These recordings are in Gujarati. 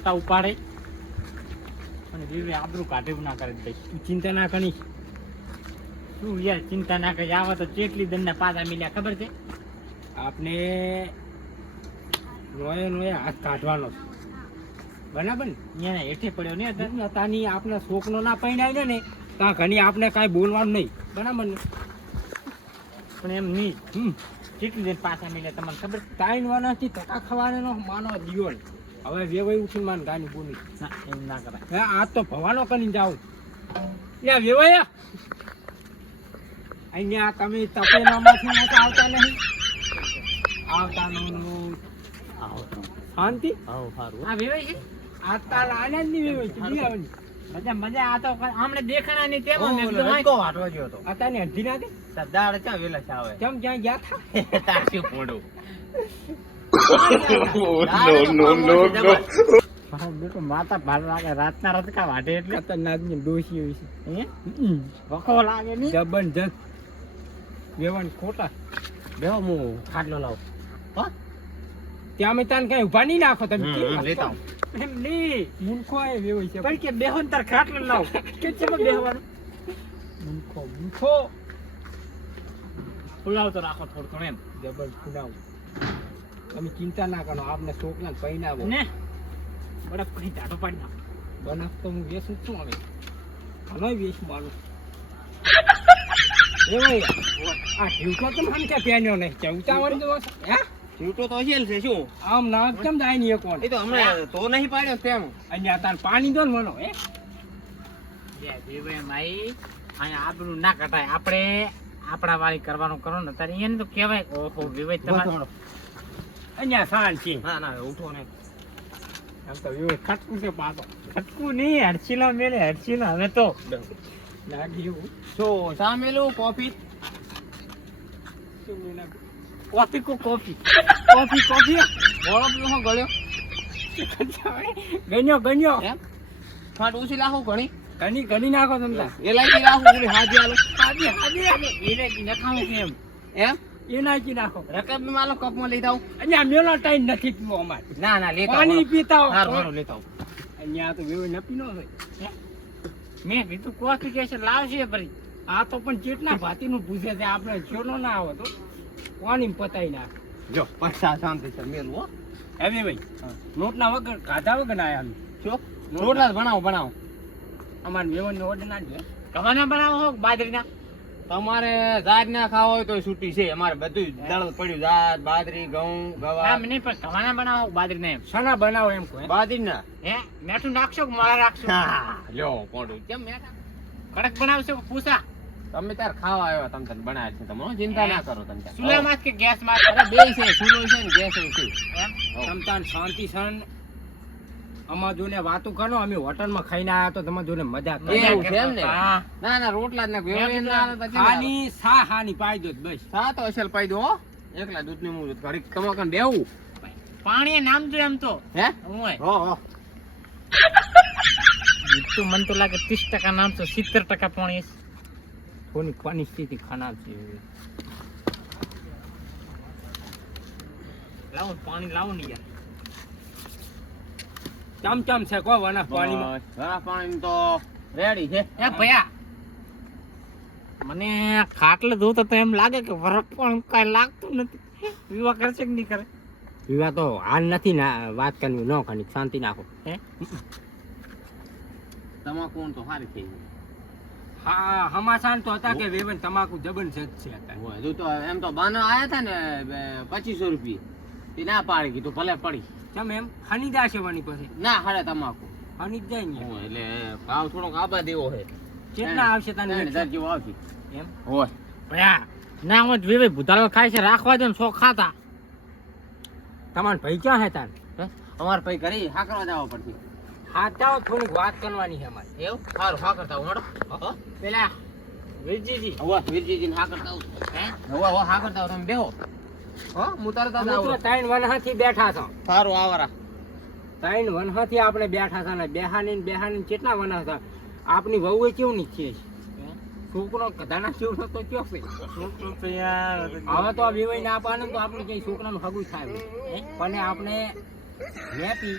ફોટા ઉપાડે અને વિવે આબરૂ કાઢે ના કરે ભાઈ. તું ચિંતા ના કરી. તું યાર ચિંતા ના કરી. આવા તો કેટલી દંડના પાછા મિલ્યા ખબર છે આપને. નોયે હાથ કાઢવાનો બરાબર ને. અહીંયા હેઠે પડ્યો ને તાની આપણે શોકનો ના પૈણાય ને ત્યાં ઘણી આપણે કાંઈ બોલવાનું નહીં બરાબર ને. પણ એમ નહીં કેટલી દેર પાછા મિલે તમને ખબર. તાઈન વાનાથી ટકા ખવાનો માનો દિયો ને. હવે વેવાઈ ઉઠીને માન ગાની બોલી ના એમ ના કરાય. હે આ તો ભવાનો કરીને જાઉં ત્યાં વેવાયા અહીંયા તમે તપેલામાંથી આવતા નહીં. આવતા નો શાંતિ. હા વેવાઈ છે આતા આનંદ ની વેવાઈ છે બિયાવની મજા મજા. આ તો આમણે દેખાણા ની તેમ કો વાટવા ગયો તો આતા ને અઢી ના દે સરદાર ચા વેલા છે આવે કેમ ક્યાં ગયા થા તાસી પોડો. નો માતા ભાર લાગે રાતના રતકા વાટે એટલે ખતરનાક ની ડોસી હોય છે. વખો લાગે ની જબરજસ્ત વેવણ ખોટા બેહો હું ખાટલો લાવ. ત્યાં અમે તાન કઈ ઉભા નહીં નાખો તમે લેતા એમ નહીં મૂર્ખો એ વેવાય છે પણ કે બેહો તાર ખાટલો લાવ કે છે બેહવાનું મૂર્ખો ફુલાવ તો રાખો થોડું થોડું એમ જબર ફુલાવ. તમે ચિંતા ના કરો આપને છોકરા પહેરાવો ને બરફ કઈ ટાટો પાડી નાખો. બનાવ તો હું વેચું છું હવે ઘણો વેચ મારું એવાય. આ ઢીવકો તો મને કે પહેર્યો નહીં ચૌતાવન તો હે ઢીવકો તો હશે છે શું આમ ના કેમ જાય નહીં કોણ એ તો હમણાં તો નહીં પાડ્યો તેમ અહીંયા તાર પાણી દો ને મનો હે જય દેવે માઈ. અહીંયા આબરૂ ના કટાય. આપણે આપણા વાળી કરવાનું કરો ને તારે એને તો કહેવાય ઓહો વિવેક તમારો અહીંયા સાલ છે. ના ના ઉઠો ને આમ તો વિવેક ખટકું છે પાછો. ખટકું નહીં હરશીલો મેલે હરશીલો હવે તો લાગ્યું શું સામેલું કોફી કોફી કો કોફી કોફી કોફી બોલો શું ગળ્યો ગણ્યો ગણ્યો ફાટ ઉછી લાખો ઘણી ઘણી ઘણી નાખો તમને એલાયચી નાખો ઓલી હાજી આલો હાજી હાજી એલાયચી નખાવો કેમ એમ એલાયચી નાખો રકબ માલો કપમાં લઈ જાવ. અહીંયા મેલો ટાઈમ નથી પીવો અમારે. ના ના લેતા પાણી પીતા હારું લેતા આવો. અહીંયા તો વેવ ન પીનો હોય મેં કીધું કોફી કેસે લાવશે ફરી. આ તો પણ કેટલા ભાતીનું પૂછે છે આપણે છોડો ના આવો તો પાણી પતાઈ નાખ. જો પૈસા શાંતિ છે મેલું હો હવે ભાઈ નોટના વગર ગાધા વગર આયા અમે શું રોટલા બનાવો બનાવો. અમારે વેવણનો ઓર્ડર ના દે કવાના બનાવો હો બાજરીના. તમારે જાત ના ખાવા હોય તો છૂટી છે. અમારે બધું દળ પડ્યું જાત બાજરી ઘઉં ગવા એમ નહીં પણ કવાના બનાવો બાજરીના. એમ સના બનાવો એમ કોઈ બાજરીના હે મેઠું નાખશો કે માળા રાખશો. લ્યો પોડું કેમ મેઠા કડક બનાવશો કે પૂસા તમે તાર ખાવા આવ્યા તમે તને બનાવે છે. તમે ચિંતા ના કરો. તમે ચૂલા માં કે ગેસ માં બે છે ચૂલો છે ને ગેસ છે એમ તમ તાર શાંતિ સન અમાર જોને વાતો કરો. અમે હોટલ માં ખાઈને આયા તો તમાર જોને મજા કરે છે એમ ને. ના ના રોટલા જ ના વેવે ના હાની સા હાની પાઈ દો બસ. સા તો અસલ પાઈ દો હો. એકલા દૂધ ની મૂળ ઘડી તમાર કન બેવું પાણી નામ જો એમ તો હે ઓય હો હો તો મન તો લાગે 30% નામ તો 70% પાણી કોની કોની સ્થિતિ ખરાબ છે. લાવો પાણી લાવો ને યાર ચમચમ છે કો વના પાણીમાં. હા પાણી તો રેડી છે. એ ભયા મને ખાટલે જોતો તો એમ લાગે કે વરફ પણ કઈ લાગતું નથી. વિવાહ કરશે કે નહીં કરે. વિવાહ તો હાલ નથી ને વાત કરવી ન ખાની શાંતિ નાખો હે. તમાકુ તો સારી થઈ ગઈ. હા હમાસાન તો હતા કે વેવન તમાકુ જબરજસ્ત છે હતા. હજુ તો એમ તો બાનો આયા હતા ને 2500 રૂપિયા તે ના પાડી કીધું ભલે પડી. કેમ એમ હની દાશે વાની પાસે ના હરે તમાકુ હની જ જાય ને એટલે ભાવ થોડોક આબા દેવો છે. કેટલા આવશે તને 1000 જેવો આવશે એમ હોય ભયા. ના હું વેવે ભૂતાળો ખાય છે રાખવા દો ને સો ખાતા. તમાર ભાઈ ક્યાં હે તાર અમાર ભાઈ ઘરે હાકરવા જવા પડશે. હા જાઓ થોડીક વાત કરવાની છે અમારે. એવું સારું હા કરતા હું હો પેલા વીરજીજી હવે વીરજીજી હા કરતા હું હે હવે હા કરતા તમે બેહો હો હું તરત જ આવું. ત્રણ વનહાથી બેઠા છો. સારું આવરા ત્રણ વનહાથી આપણે બેઠા છે ને બેહાની કેટલા વનહ હતા. આપની વહુ એ કેવું ની છે છોકરો કદાના જેવું તો કયો છે હવે તો વિવાહ ના પાડે તો આપણે કઈ છોકરાનું હગું થાય પણ આપણે મેપી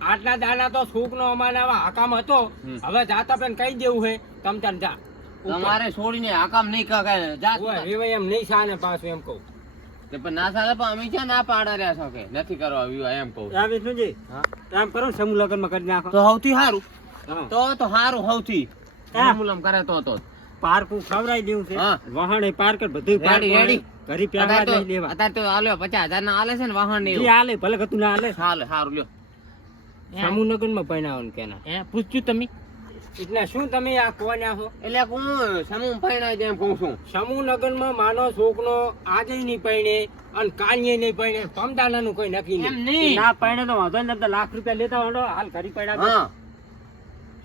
આટલા દાના તો છોકનો અમારે આવા હકામ હતો. હવે જાતા પણ કહી દેવું હે તમ તાન જા. તમારે છોડીને આકામ નહીં કાકા જા તું. ઓય, હવે એમ નહીં સાને પાછું એમ કહું. તે પણ ના સાલે પણ અમે ક્યાં ના પાડા રહ્યા છો કે નથી કરવા વિવાહ એમ કહું. આ વિષ્ણુજી કામ કરો ને સમૂહ લગ્નમાં કરી નાખો. તો સૌથી સારું. હા. તો સારું સૌથી. હા. મુલમ કરે તો પાર્કું ખવડાવી દેવું છે. હા. વાહણે પાર્ક બધું પાર્ક રેડી. ઘરી પ્યાવા લઈ લેવા. અત્યારે તો આલ્યો 50,000 ના આલે છે ને વાહન ને જી આલે ભલે કતું ના આલે. હાલે સારું લ્યો. સમૂહ લગ્નમાં પરણાવવાનું કેના. પૂછ્યું તમે એટલે શું તમે આ કોને છો? એટલે હું સમૂહ પૈણાઈ જાય એમ કહું છું. સમૂહ લગ્નમાં માનો છોકનો આજે નહીં પરણે અને કાલે નહીં પરણે પમદાનાનું કોઈ નક્કી એમ નહીં. નહીં. ના પરણે તો વાંધો નહીં, તમે લાખ રૂપિયા લેતા હોડો હાલ ઘરી પરણા. હા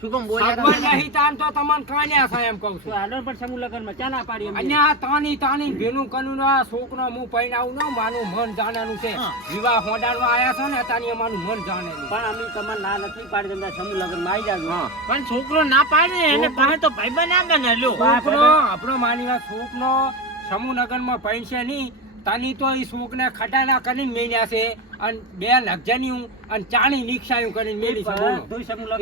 શું કેમ બોલ્યા સગવડ તમે? નહીં તાન તો તમને કાન્યા થાય એમ કહું છું. આડો પણ સમૂહ લગ્નમાં ચા ના પાડી એમ. અને આ તાની ભેનું કનું આ છોકરો હું પરણાવું ન માનું મન જાણેલું છે. વિવાહ હોડાડવા આયા છો ને તાની અમારું મન જાણેલું. પણ અમે તમને ના નથી પાડી દેતા સમૂહ લગ્નમાં આવી જાજો. હા પણ છોકરો ના પાડે એને પાસે તો ભાઈબંધ ના બને લ્યો. છોકરો આપણો માની વાત છોકનો સમૂહ લગ્નમાં પૈસે નહીં તાની તો એ છોકને ખટાના કરીને મેલ્યા છે અને 2 લક્ષજણીયું અને ચાણી નિક્ષાયું કરીને મેલી છે. બોલો.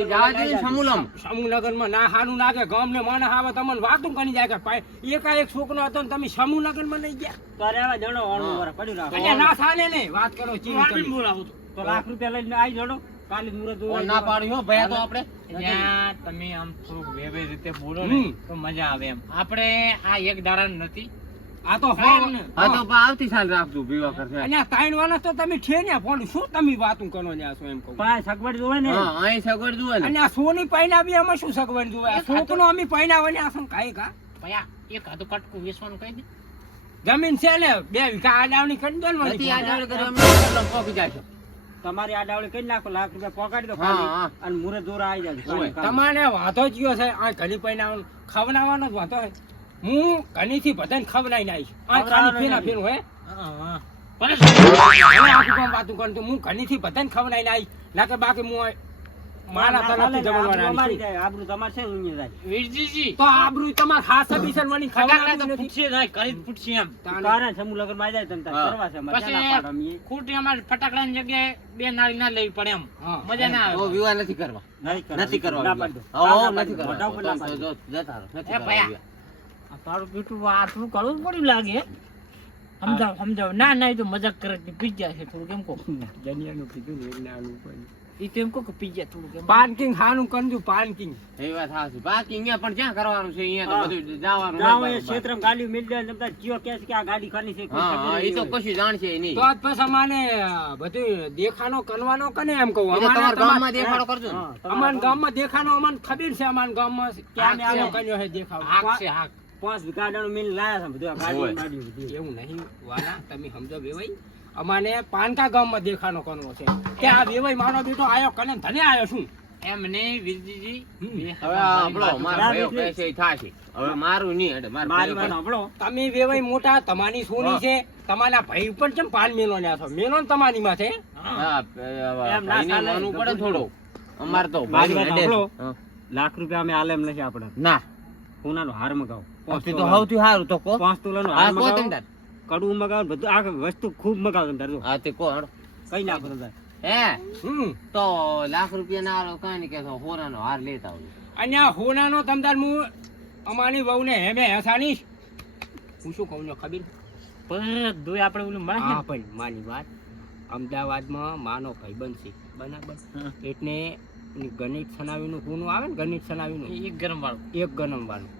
એ જવા દે ને સમૂલમ. સમૂહ લગ્નમાં ના હારું લાગે ગામને માણસ આવે તમને વાતું કરી જાય કે એકાએક છોકરો હતો ને તમે સમૂહ લગ્નમાં નહીં ગયા. એટલે ના ચાલે ને વાત કરો તો લાખ રૂપિયા લઈને આવી જોડો કાલે મુરત ઓ ના પાડ્યો હો ભયા તો આપણે. ત્યાં તમે આમ થોડુંક વેવે રીતે બોલો ને તો મજા આવે એમ. આપણે આ એક દાડા નથી આ તો હા તો પણ આવતી સાલ રાખજો વિવાહ કરશે. અને આ 3 વાના તો તમે ઠેન્યા પણ શું તમે વાતું કરો ને આ શું એમ કહું. પણ સગવડ જોવે ને. હા અહીં સગવડ જુએ ને. અને આ સોની પૈણાવી આમાં શું સગવડ જોવે. આ છોકરો અમે પૈણાવવાની આ શું કાઈ કા. ભયા એક હાથું કટકું વેચવાનું કહી દે. જમીન છે ને 2 વીઘા આડાવણી કરી દો ને. નથી આડાવડે કરે અમે પોકી જાય છે. તમારી આડાવણી કરી નાખો લાખ રૂપિયા પોકાડી દો હા, ખાલી હા. અને મુરત દોરા આવી જાય. તમારે વાંધો જ ગયો છે આ ઘણી પૈણાવવાનું ખવડાવવાનો જ વાંધો છે. હું ઘણીથી બધાને ખવડાવી નાખીશ. આ ખાલી ફેરા ફેરું હે વાતું કરું તો હું ઘણીથી બધાને ખવડાવી નાખીશ. નાકે બાકી હું મારા તરફથી જમણવાની આબરૂ તમારે છે ઊંઘી જાય. વીરજીજી તો આબરૂ તમારે ખાસ બિસરવાની ખવડાવતા ખવડાવવાની તો નથી. પૂછીએ નહીં, કરી જ પૂછીએ એમ. કારણ સમૂહ લગ્નમાં જાય તમ તાર હા. કરવા છે અમારે ક્યાં ના પાડો અમે. પછી ખોટી અમારે ફટાકડાની જગ્યાએ 2 નાળી ના લેવી પડે એમ. હા. મજા ના તો આવે. વિવાહ નથી કરવા. નથી કરવા ના વિવાહ. પાડો. હા, ના નથી પાડો. મોઢા ઉપર ના કરવા. પાડો. તો જતા રહો. નથી એ કરવા ભયા. વિવાહ. આ તારું પીઠું આટલું કરવું જ પડ્યું લાગે હે. સમજાવ ના ના એ તો મજાક કરે છે પીજ્યા છે થોડું કેમ કહો. જનિયાનું કીધું ને એટલે આલું પડ્યું. એ તો એમ કહો કે પીજ્યા થોડું કેમ. પાર્કિંગ હાનું કરજો પાર્કિંગ. એ વાત સાચી. બાકી અહીંયા પણ ક્યાં કરવાનું છે? અહીંયા તો બધું જવાનું ગામ નથી એ બરાબર. ક્ષેત્રમાં ગાડી મિલ જાય ને બધા જીઓ કહે છે કે આ ગાડી ખાલી છે કોઈ હા ખબર હા એ નહીં તો હોય. કશું જાણશે નહીં. તો આજ પછી અમારે બધું દેખાનો કરવાનો કને એમ કહું. એ તો અમારે તમારા ગામમાં દેખાડો કરજો ને. હા, અમારા ગામમાં દેખાનો અમને ખબર છે. અમારા ગામમાં ક્યાં હાક છે. આમ કર્યો છે દેખાવ. હાક છે હાક. 5 વીઘા દાણો મિલ લાયા છે બધું આ ગાડી હોય. ગાડી બધી. એવું નહીં વાલા તમે સમજો વેવાઈ. અમાને પાનકા ગામમાં દેખાનો કરવો છે કે આ વેવાઈ મારો બેટો આયો કને ધને આયો છું. એમ નહીં વીરજીજી. હમ. હવે આપણો મારો મારા ભાઈઓ એટલે- કહે છે એ થાશે. હવે મારું નહીં એટલે મારા મારી ભાઈઓ વાત સાંભળો. તમે વેવાઈ મોટા તમારી સોની છે. તમારા ભાઈ ઉપર કેમ પાન મેલો ને છો મેલો ને તમારી માથે. હા, એમ ના ભાઈને ચાલે. માનવું પડે ને થોડું. અમારે તો મારી વાત ભાઈ સાંભળો. હા. લાખ રૂપિયા અમે આલે એમ નથી આપણે. ના સોનાનો હાર મગાવો. પછી તો સૌથી સારું તો કો 5 તોલાનો હા હાર કો મગાવો. તંદાર કડવું મગાવો બધું આ વસ્તુ ખૂબ મગાવો તમે તાર જો. હા તે કો હાડો. કઈ નાખો તમે. હે હમ. તો લાખ રૂપિયા ના આલો કઈ નહીં કે હોરાનો હાર લેતા આવજો. અને આ હોનાનો તમતાર હું અમારી વહુને હેમે હસાનીશ. હું શું કહું છું ખબર? પર દોય આપણે ઓલું મળે હા પણ મારી વાત અમદાવાદમાં માનો ભાઈબંધ છે બરાબર. એટલે એની ગણિત સનાવીનું હોનું આવે ને ગણિત સનાવીનું એક ગરમ વાળું. એક ગનમ વાળું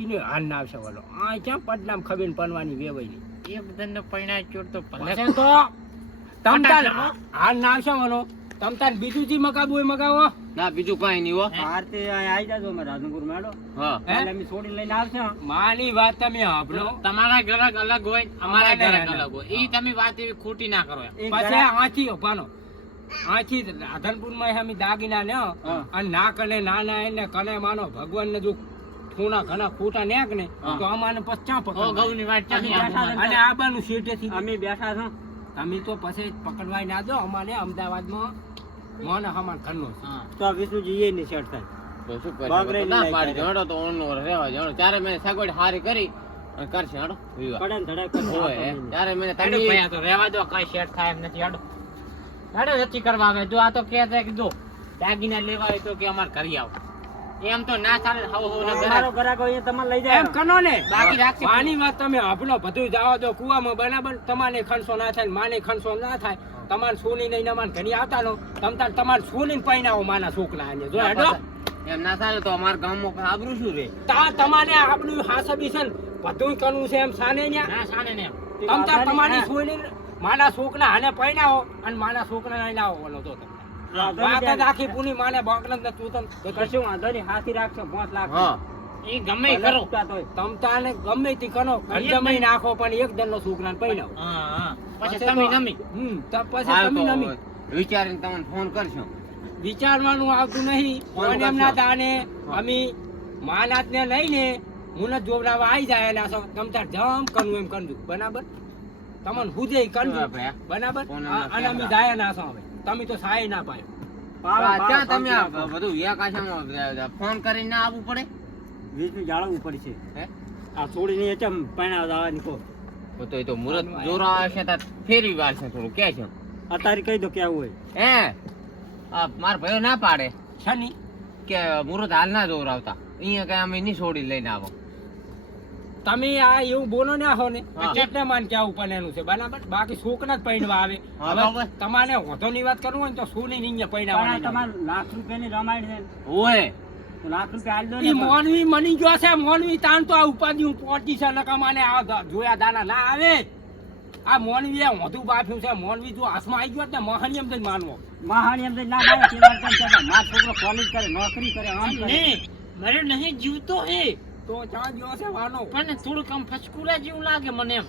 એને હાલ ના આવશે વાળો. આ ક્યાં પડનામ ખબર પડવાની વેવાઈ એક ધંધો પૈણા ચોર તો ભલે. પછી તો તમતાર હાલ ના આવશે વાળો. તમતાર બીજું જે મગાવું એ મગાવો. ના બીજું કઈ નહીં હો. ભારતે આવી જાજો અમે રાધનપુર મેળો. હા એટલે અમે છોડીને લઈને આવશે. માની વાત તમે સાંભળો. તમારા ઘર અલગ હોય અમારા ઘર ના, ના, અલગ હોય. એ તમે વાત એવી ખોટી ના કરો એમ. પછી આથી ઉભાનો આથી રાધનપુરમાં અમે દાગીના ને અને ના કને ના ના એને કને માનો ભગવાન ને જો ખૂણા ઘણા ખોટા નેક ને તો અમાને પછી ક્યાં ઓ પકડવા? ગૌની વાત ચાલી આમ. અને આ બાનું શેઠેથી અમે બેઠા છો. તમે તો પછી પકડવાય ના દો. અમારે અમદાવાદમાં મોને હમાન ઘરનો છે. હા. તો વિષ્ણુજી એ ની સેટ થાય. તો શું કરે? બાગરે ના લઈ પાડી જાય. જણો તો ઓનનો રહેવા જણો. ત્યારે મેં સગવડ હારી કરી અને કરશે હાડો વિવાહ. પડે ને ધડાઈ પડે. હોય હે. ત્યારે મેં હેડો તમે ભયા તો રહેવા દો કઈ શેર થાય એમ નથી હેડો. હેડો નથી કરવા આવે જો આ તો કહે છે કે જો દાગીના લેવા હોય તો કે અમાર ઘરે આવો એમ તો ના ચાલે મારો ગ્રાહક હોય તમારે લઈ જાય એમ કનો ને બાકી રાખશે પાણી વાત તમે આપણો બધું જવા દો કુવામાં બરાબર તમારે ખણસો ના થાય માને ખણસો ના થાય તમારે સોની નહીં માન ઘણી આવતા નો તમારે સોની પૈણાવો માના છોકરા આને જો હેડો એમ ના ચાલે તો અમારા ગામમાં આબરૂ શું રે તમારે આપણું હાસબી છે ને બધું કરવું છે એમ સાને ન્યા ના સાને ને તમારી સોની માના છોકરા આને પૈણાવો અને માના છોકરા લઈને આવો બોલો તો વાત જ આખી પૂની માને બોકનત ને તું તમ કશું વાંધો નહીં હાથી રાખશો 5 લાખ હા એ ગમે ઈ કરો તમ તાને ગમે તે કરો જમી નાખો પણ એક દનનો છોકરાને પૈણાવો હા પછી તમે નમી તો પછી તમે નમી વિચારીને તમને ફોન કરશો વિચારવાનું આવતું નહીં ફોન એમના તાને અમે માનાત ને લઈને હું જ જોવરાવા આવી જાય એલા છો તમ તાર જમ કરવું એમ કરજો બરાબર તમને હુજે કરજો બરાબર અને અમે જાય ના છો હવે તમે તો સાય ના પાયો ક્યાં તમે બધું વ્યાકાશામાં ફોન કરીને ના આવવું પડે વીજનું જાળવવું પડશે હે આ છોડીને એચમ પૈણા જવાની કો તો એ તો મુરત જોરા આવશે તો ફેરવી વાર છે થોડું કે છે અત્યારે કહી દો કેવું હોય હે આ માર ભાઈઓ ના પાડે શની કે મુરત હાલ ના જોરાવતા અહીંયા કઈ અમે નહીં છોડી લઈને આવો તમે આ એવું બોલો ને હો ને હા. કેટલા માન કેવું પણ એનું છે બરાબર બાકી છોકરા જ પૈણવા આવે હા, હવે બરાબર. તમારે હોધોની વાત કરવું હોય ને તો સોની ની પૈણા તમારે લાખ રૂપિયાની રમાડી છે ઓય તો લાખ રૂપિયા આલી દો ઈ ને મોનવી મની ગયો છે મોનવી તાણ તો આ ઉપાધિ હું પહોંચી છે નકા માને આ જોયા દાના ના આવે આ મોનવી એ હોધું બાફ્યું છે મોનવી જો હાથમાં આવી ગયો ને મહાનિયમ જ માનવો મહાણી એમ તો ના મારે કેવા કેમ કહેતા મારો છોકરો કોલેજ કરે નોકરી કરે આમ કરે નહીં મારે નહીં જીવતો હે તો ચા ગયો છે વાનો પણ થોડુંક આમ ફચકુરા જેવું લાગે મને એમ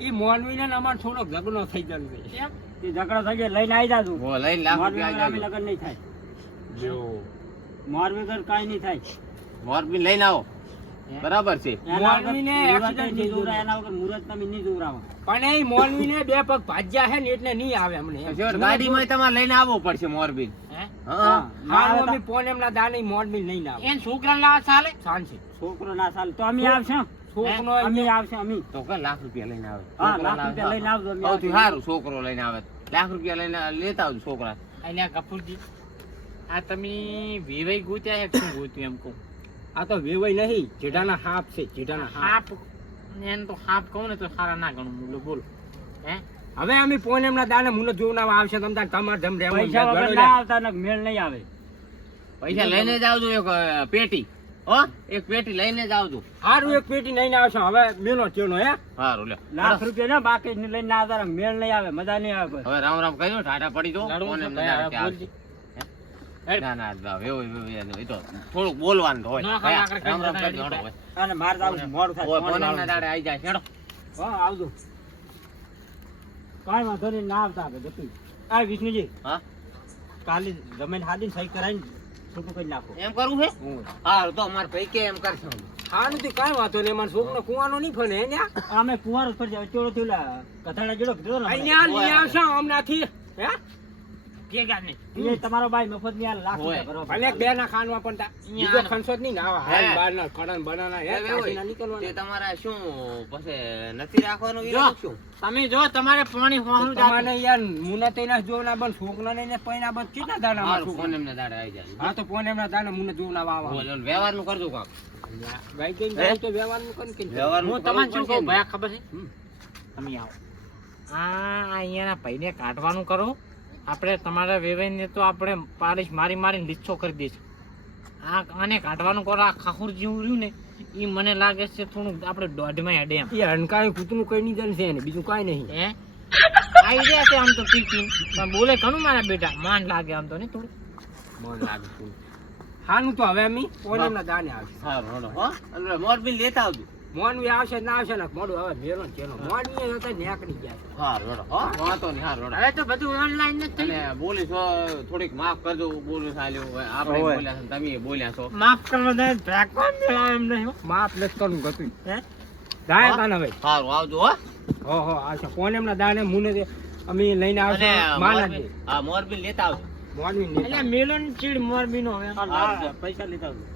ઈ મોનવી ને અમાર થોડોક ઝઘડો થઈ ગયો છે એમ એ ઝઘડો થઈ ગયો લઈને આવી જાજો ઓ લઈને લાખ મોરબી રૂપિયા વગર આવી લગન નહીં થાય જો મોરબી વગર કાંઈ નહીં થાય મોરબી લઈને આવો બરાબર છે એના વગર મોરબીને મુહૂર્ત accident નહીં થઈ જોવરાય, ગયું. એના વગર મુહૂર્ત તમે નહીં જોવરાવો. પણ એ મોનવી ને બે પગ ભાજ્યા છે ને એટલે નહીં આવે અમને એમ. છેવટ ગાડીમાં તમારે લઈને આવવું પડશે મોરબી હે હા હા, ના હાલ આવે અમે ફોન એમના દાને મોરબી નહીં આવે એન છોકરા લાવા ચાલે શાંતિ તો છોકરો ના ચાલે તો અમે આવશું છોકરો અમે આવશું અમે તો કે લાખ રૂપિયા લઈને આવે હા, લાખ રૂપિયા લઈને આવજો, અમે સૌથી આવશું. સારું છોકરો લઈને આવે લાખ રૂપિયા લઈને લેતા આવજો છોકરા અલ્યા કપૂરજી આ તમે વેવાઈ ગોત્યા છે કે શું ગોત્યું એમ કહું આ તો વેવાઈ નહીં જેઠાના હાપ છે જેઠાના હાપ હાપ એને તો હાપ કહું ને તો સારા ના ગણું બોલો બોલો હે હવે અમે ફોન એમના દાને મુને જોવનાવા આવશે તમ તાર તમાર જમ રહેવું પૈસા વગર ના આવતા ને મેળ નહીં આવે પૈસા લઈને જ આવજો એક પેટી હો એક પેટી લઈને જ આવજો હારું એક પેટી લઈને આવશે હવે મેલો ચેનો હે સારું લ્યો લાખ રૂપિયા ના બાકી ને લઈને ના આવતા ને મેળ નહીં આવે મજા નહીં આવે હવે રામ રામ કહી દો ટાટા પડી દો લડવું કોને છે એમને ભાઈ, દાડે હવે આવશે. બોલજી. ના ના એ તો થોડુંક બોલવાનું તો હોય ના, ભાઈ, આપણે રામ રામ કઈ કરી દો, દાડે હોય. અને મારે તો આવું મોડું થાય હોય, ફોન કોને એમના લાવજો. દાડે આવી જાય હેડો હા આવજો કાંઈ વાંધો નહીં ના આવતા આપણે જતું આ વિષ્ણુજી હા કાલે જમીન હાદીને સહી કરાવીને છૂટું કરી નાખો એમ કરવું છે હારું તો અમાર ભાઈ કે એમ કરશે હારું તો કાંઈ વાંધો નહીં મારા છોકરો કુવાનો નહીં ફને હે ન્યા અમે કુંવારો પર જાવ ચોરો થી ઓલા કથાડા જોડો કીધો ને અહીંયા લઈ આવશે હમણાંથી હે ભેગા નહીં એ તમારો ભાઈ મફત ની આ લાખ હોય. રૂપિયા ભરવા ભલે બે ના ખાનવા પણ તા બીજો ખનસો જ નહીં ને આવા હાલ હે. બાર ના ખડન બનાના હે હવે કાશીના હોય. નીકળવાના. તે તમારા શું પછી નથી રાખવાનું જો. ઈરાદો શું તમે જો તમારે પાણી હોવાનું તમારે યાર મુના તૈના જોવના બન છોકરા ને પૈણા બન કેટલા દાના માં હારું, છોકરા? ફોન એમના દાડે આવી જાય હા તો ફોન એમના દાના મુને જોવના વાવા બોલો, વ્યવહારનું કરજો કામ ભાઈ કઈ જાય તો વ્યવહારનું કરી કે વ્યવહારનું હું તમને શું કરવું કહું પડશે ભાઈ ખબર છે તમે આવો આ અહીંયાના ભાઈને કાઢવાનું કરો આપણે તમારા વેવાઈને તો આપણે પાડીશ મારી મારીને લીચ્છો કરી દઈશું આને કાઢવાનું કરો આ ખાખુર જેવું રહ્યું ને એ મને લાગે છે થોડું આપણે દોઢમાં હેડે એમ એ હણકાય કૂતનું કઈ નહીં જાણે છે ને બીજું કાંઈ નહીં હે આઈડિયા છે આમ તો પી પણ બોલે ઘણું મારા બેટા માન લાગે આમ તો ને થોડું મન લાગે છે. હાનું તો હવે અમે ફોન એમના દાને આવશે હારું, હાલો, હો અને મોરબી લેતા આવજો મોનવી આવશે ના આવશે ને મોડું હવે મેરો ને ચેલો મોનવી હતા નેકડી ગયા છે. હારું, હેડો, હો વાંધો નહીં, હારું, હેડો. હવે તો બધું ઓનલાઈન જ થઈ અને બોલી છો થોડીક માફ કરજો બોલું ચાલ્યું આપણે હોય. બોલ્યા છે તમે બોલ્યા છો માફ કરવા દે ભગવાન મેળાવે એમ નહીં હો. માપ નથી કરવું ગતું હે જાય હા? તાને ભાઈ સારું આવજો હો હો આવશે ફોન એમના દાને મુને દે અમે લઈને આવશે અને માના મોરબી હા મોરબી લેતા આવજો મોનવી એટલે મેલન ચીડ મોરબી નો હવે આ લાખ પૈસા લીધા છે.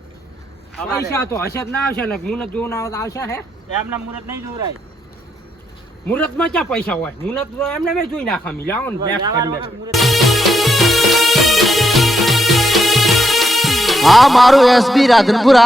પૈસા તો હશે જ ના આવશે ને મુને જોવું ના આવે તો આવશે હે એમના મુહૂર્ત નહીં જોવરાય મુહૂર્તમાં ક્યાં પૈસા હોય? મુહૂર્ત તો એમને મેં જોઈ નાખા મિલાવો ને બેક કરીને. આ મારું એસબી રાધનપુર.